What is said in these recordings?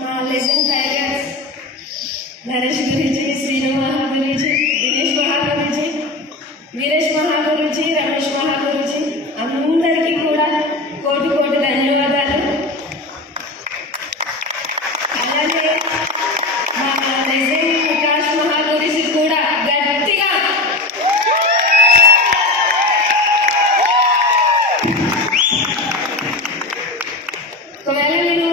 మా legend tigers Naresh గురించి, శ్రీను మహాగురించి, దినేష్ మహాగురించి, వీరేష్ మహాగురించి, రమేష్ మహాగురించి అందరికీ కూడా కోటి కోటి ధన్యవాదాలు. అలాగే మా లెజెండ్ ప్రకాష్ మహాగురించి కూడా గట్టిగా ఒకవేళ నేను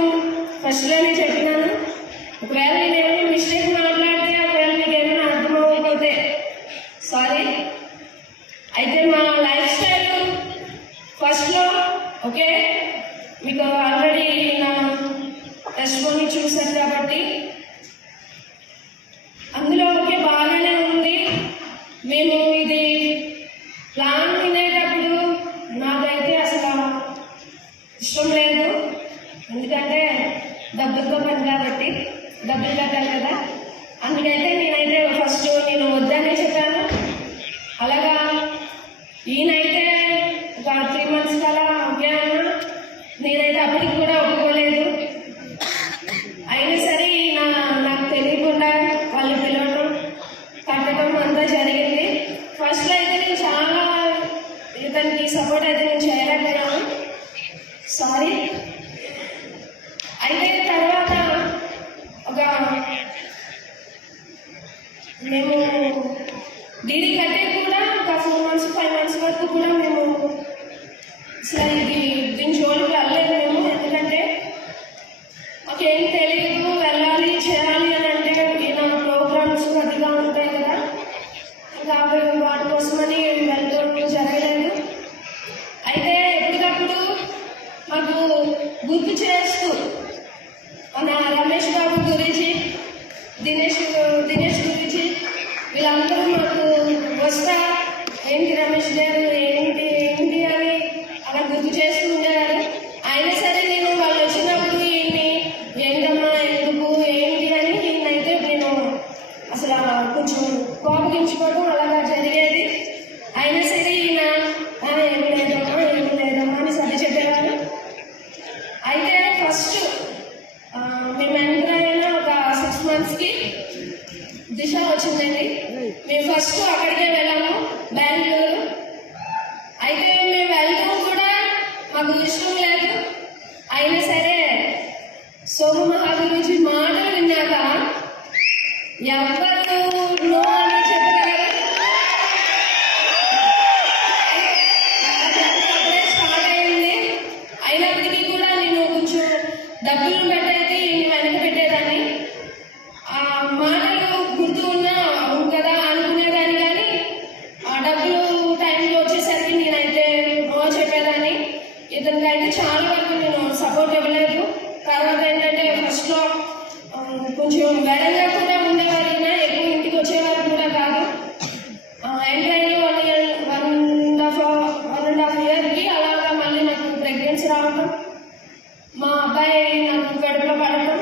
ఫస్ట్లోనే చెప్పినాను, ఒకవేళ నేను ఏమైనా మిస్టేక్ మాట్లాడితే ఒకవేళ మీకు ఏమైనా అర్థం అవ్వకపోతే సారీ. అయితే మా లైఫ్ స్టైల్ ఫస్ట్లో ఓకే, మీకు ఆల్రెడీ నా రెస్పాన్స్ చూశారు కాబట్టి అందులో ఓకే బాగానే ఉంది. మేము ఇది ప్లాన్ వినేటప్పుడు నాకైతే అసలు ఇష్టం లేదు, ఎందుకంటే డబ్బులతో పని కాబట్టి డబ్బులు కట్టాలి కదా. అందుకైతే నేనైతే ఫస్ట్ నేను వద్దనే చెప్పాను. అలాగా ఈయనైతే ఒక 3 months కలా ఓకే అన్నా, నేనైతే అప్పటికి కూడా ఒప్పుకోలేదు. అయినా సరే నాకు తెలియకుండా వాళ్ళు పిలవడం కట్టడం అంతా జరిగింది. ఫస్ట్లో అయితే నేను చాలా ఇతనికి సపోర్ట్ అయితే నేను చేయలేకపోయాను, సారీ. అయితే తర్వాత ఒక మేము డీడీ కట్టే కూడా ఒక 4 months 5 months వరకు కూడా మేము అసలు దీని జోలికి వెళ్ళలేదు మేము. ఎందుకంటే మాకేం తెలియదు, వెళ్ళాలి చేయాలి అని అంటే ఈయన ప్రోగ్రామ్స్ అదిగా ఉంటాయి కదా, కాబట్టి వాటి కోసమని వెళ్ళడం జరగలేదు. అయితే ఎప్పటికప్పుడు మాకు గుర్తు చేస్తూ మన రమేష్ బాబు గురించి, దినేష్ గురించి వీళ్ళందరూ మాకు వస్తా ఏంటి రమేష్ గారు ఏంటి అని అలా గుర్తు చేస్తూ ఉండేవారు. అయినా సరే నేను వాళ్ళు వచ్చినప్పుడు ఈయన్ని ఏంటమ్మా ఎందుకు ఏంటి అని ఈయనైతే నేను అసలు కొంచెం కోపగించుకోవడం అలాగా జరిగేది. అయినా సరే ఈయన ఏమి లేదమ్మా అని సరి చెప్పేవారు. అయితే ఫస్ట్ మేము ఎంటర్ అయిన ఒక 6 monthsకి దిశ వచ్చిందండి. మేము ఫస్ట్ అక్కడికే వెళ్ళాము, బెంగళూరు. అయితే మేము వెళ్ళడం కూడా మాకు ఇష్టం లేదు. అయినా సరే సోము మహాగురించి మాటలు విన్నాక ఎవరు నో అని చెప్పగలరు? అప్పుడే స్టార్ట్ అయింది. అయినప్పటికీ కూడా నేను కొంచెం డబ్బులు పెట్టయితే వెనక పెట్టేదాన్ని. ఆ మాటలు గుర్తు ఉన్నా అవును కదా అనుకునేదాన్ని, కానీ ఆ డబ్బులు టైంలో వచ్చేసరికి నేనైతే చెప్పేదాన్ని. ఇతనికి అయితే చాలా వరకు నేను సపోర్ట్ ఇవ్వలేదు. తర్వాత ఏంటంటే ఫస్ట్లో కొంచెం వెడల్గా కూడా ఉండేవారు, ఈయన ఎక్కువ ఇంటికి వచ్చేవారు కూడా కాదు. ఎంటర్ అయిన 1.5 yearకి అలాగా మళ్ళీ నాకు ప్రెగ్నెన్సీ రావడం, మా అబ్బాయి నాకు గడుపులో పడటం,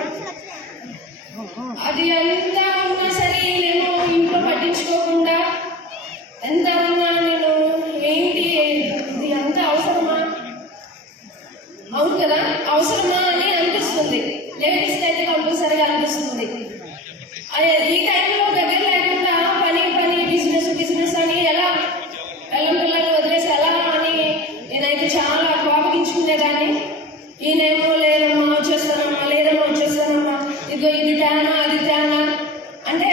అది ఎంత ఉన్నా సరే నేను ఇంట్లో పట్టించుకోకుండా ఎంత ఉన్నా నేను ఏంటి ఇది అంత అవసరమా, అవును కదా అవసరమా అని అనిపిస్తుంది. లేడీస్కి అయితే కంపల్సరీగా అనిపిస్తుంది. ఈ టైంలో దగ్గర లేకుండా పని బిజినెస్ అని ఎలా పిల్లలు వదిలేసి ఎలా అని నేనైతే చాలా కోపగించుకునేదాన్ని. ఈయనేమో లేదమ్మా వచ్చేస్తానమ్మా ఇదిగో ఇది తేనా అది తేనా అంటే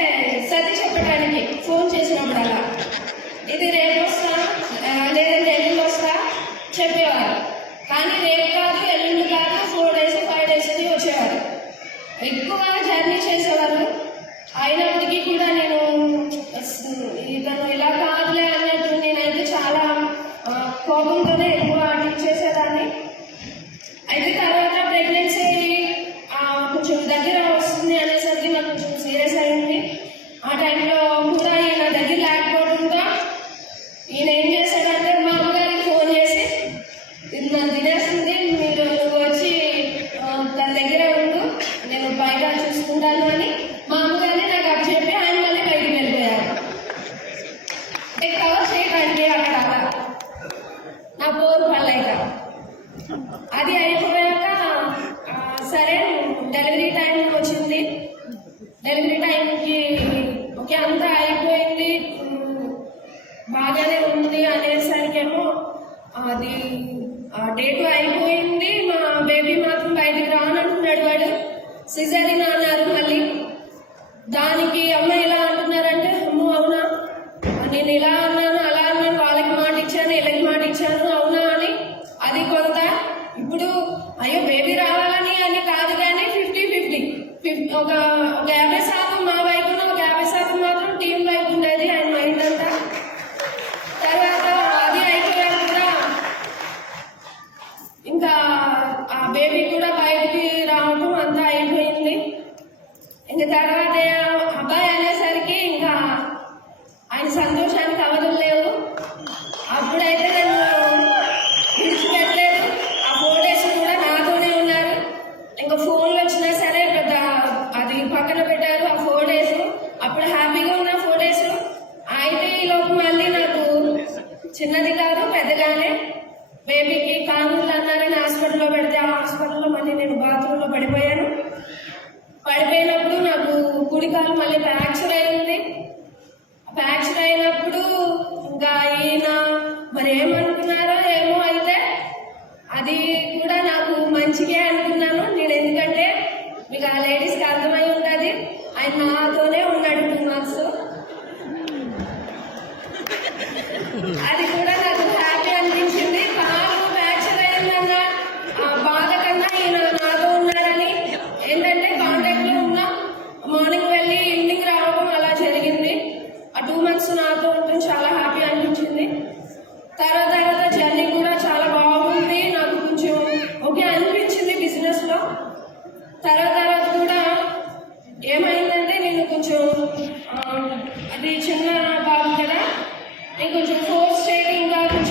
సర్ది చెప్పడానికి ఫోన్ చేసినప్పుడు అలా ఇది రేపు వస్తా లేదంటే ఎల్లుండి వస్తా చెప్పేవారు. కానీ రేపు కాదు ఎల్లుండి కాదు 4 days 5 days అని వచ్చేవారు. ఎక్కువ జర్నీ చేసేవారు. అయినప్పటికీ కూడా నేను ఇతను ఇలా కాదులే అన్నట్టు నేనైతే చాలా కోపంతోనే ఎక్కువ డీల్ చేసేదాన్ని. అయితే తర్వాత ప్రెగ్నెన్సీ కొంచెం దగ్గర వస్తుంది అనేసరికి నాకు కొంచెం సీరియస్ అయింది. ఆ టైంలో కూడా ఈయన దగ్గర లేకపోవడంతో ఈయన ఏం చేశాడంటే మా అమ్మగారికి ఫోన్ చేసి ఇది నన్ను తినేస్తుంది, నువ్వు వచ్చి తన దగ్గర ఉండు, నేను బయట చూసుకుంటాను అని మా అమ్మగారిని నాకు అప్పచెప్పి ఆయన మళ్ళీ బయటికి వెళ్ళిపోయారు. కవర్ చేయడానికి అక్కడ నా పోరు పడలేక అది అయిపోయాక సరే డెలివరీ టైం సిజరీన్ అన్నారు. మళ్ళీ దానికి అమ్మ ఇలా అంటున్నారంటే, అమ్మో అవునా, నేను ఇలా అన్నాను అలా అన్నాను, వాళ్ళకి మాట ఇచ్చాను వీళ్ళకి మాట ఇచ్చాను అవునా అని. అది కొంత ఇప్పుడు అయ్యో బేబీ రావాలని అని కాదు, కానీ 50-50 ఒక 50% మా వైపున, ఒక 50% మాత్రం టీం వైపు ఉండేది ఆయన మైండ్ అంతా. తర్వాత అది అయిపోయాక కూడా ఇంకా ఆ బేబీ కూడా బయటికి రావడం అంతా అయిపోయింది. ఇంకా తర్వాత అబ్బాయి అనేసరికి ఇంకా ఆయన సంతోషానికి అవధులు లేవు. అప్పుడైతే నన్ను విడిచిపెట్టలేదు. ఆ 4 days కూడా నాతోనే ఉన్నారు. ఇంకా ఫోన్లు వచ్చినా సరే పెద్ద అది పక్కన పెట్టారు ఆ 4 days. అప్పుడు హ్యాపీగా ఉన్న 4 days. అయితే ఈ లోపు మళ్ళీ నాకు చిన్నది కాదు పెద్దగానే బేబీకి కానులు అన్నారని హాస్పిటల్లో పెడితే, ఆ హాస్పిటల్లో మళ్ళీ నేను బాత్రూంలో పడిపోయాను. పడిపోయినప్పుడు నాకు కుడికాలు మళ్ళీ ఫ్రాక్చర్ అయింది. ఫ్రాక్చర్ అయినప్పుడు ఇంకా ఈయన మరి ఏమనుకున్నారో ఏమో, అయితే అది కూడా నాకు మంచిగా అనుకున్నాను నేను. ఎందుకంటే మీకు ఆ లేడీస్కి అర్థమై ఉంటుంది, ఆయన నాతోనే ఉన్నాడు 2 months. అది కూడా నాకు హ్యాపీ అనిపించింది. కాలు ఫ్రాక్చర్ అయిందన్న బాధ కన్నా ఈయన నాతో ఉన్నాడని, ఏంటంటే కాంటాక్ట్ లో ఉన్నా, మార్నింగ్ వెళ్ళి ఈవినింగ్ రావడం అలా జరిగింది. ఆ 2 months నాతో ఉండడం చాలా హ్యాపీ అనిపించింది. తర్వాత జర్నీ కూడా చాలా బాగుంది. నాకు కొంచెం ఓకే అనిపించింది బిజినెస్ లో. తర్వాత కూడా ఏమైందంటే నేను కొంచెం అది చిన్న బాబు కదా, నేను కొంచెం ఫోర్స్ చేయడం ఇంకా కొంచెం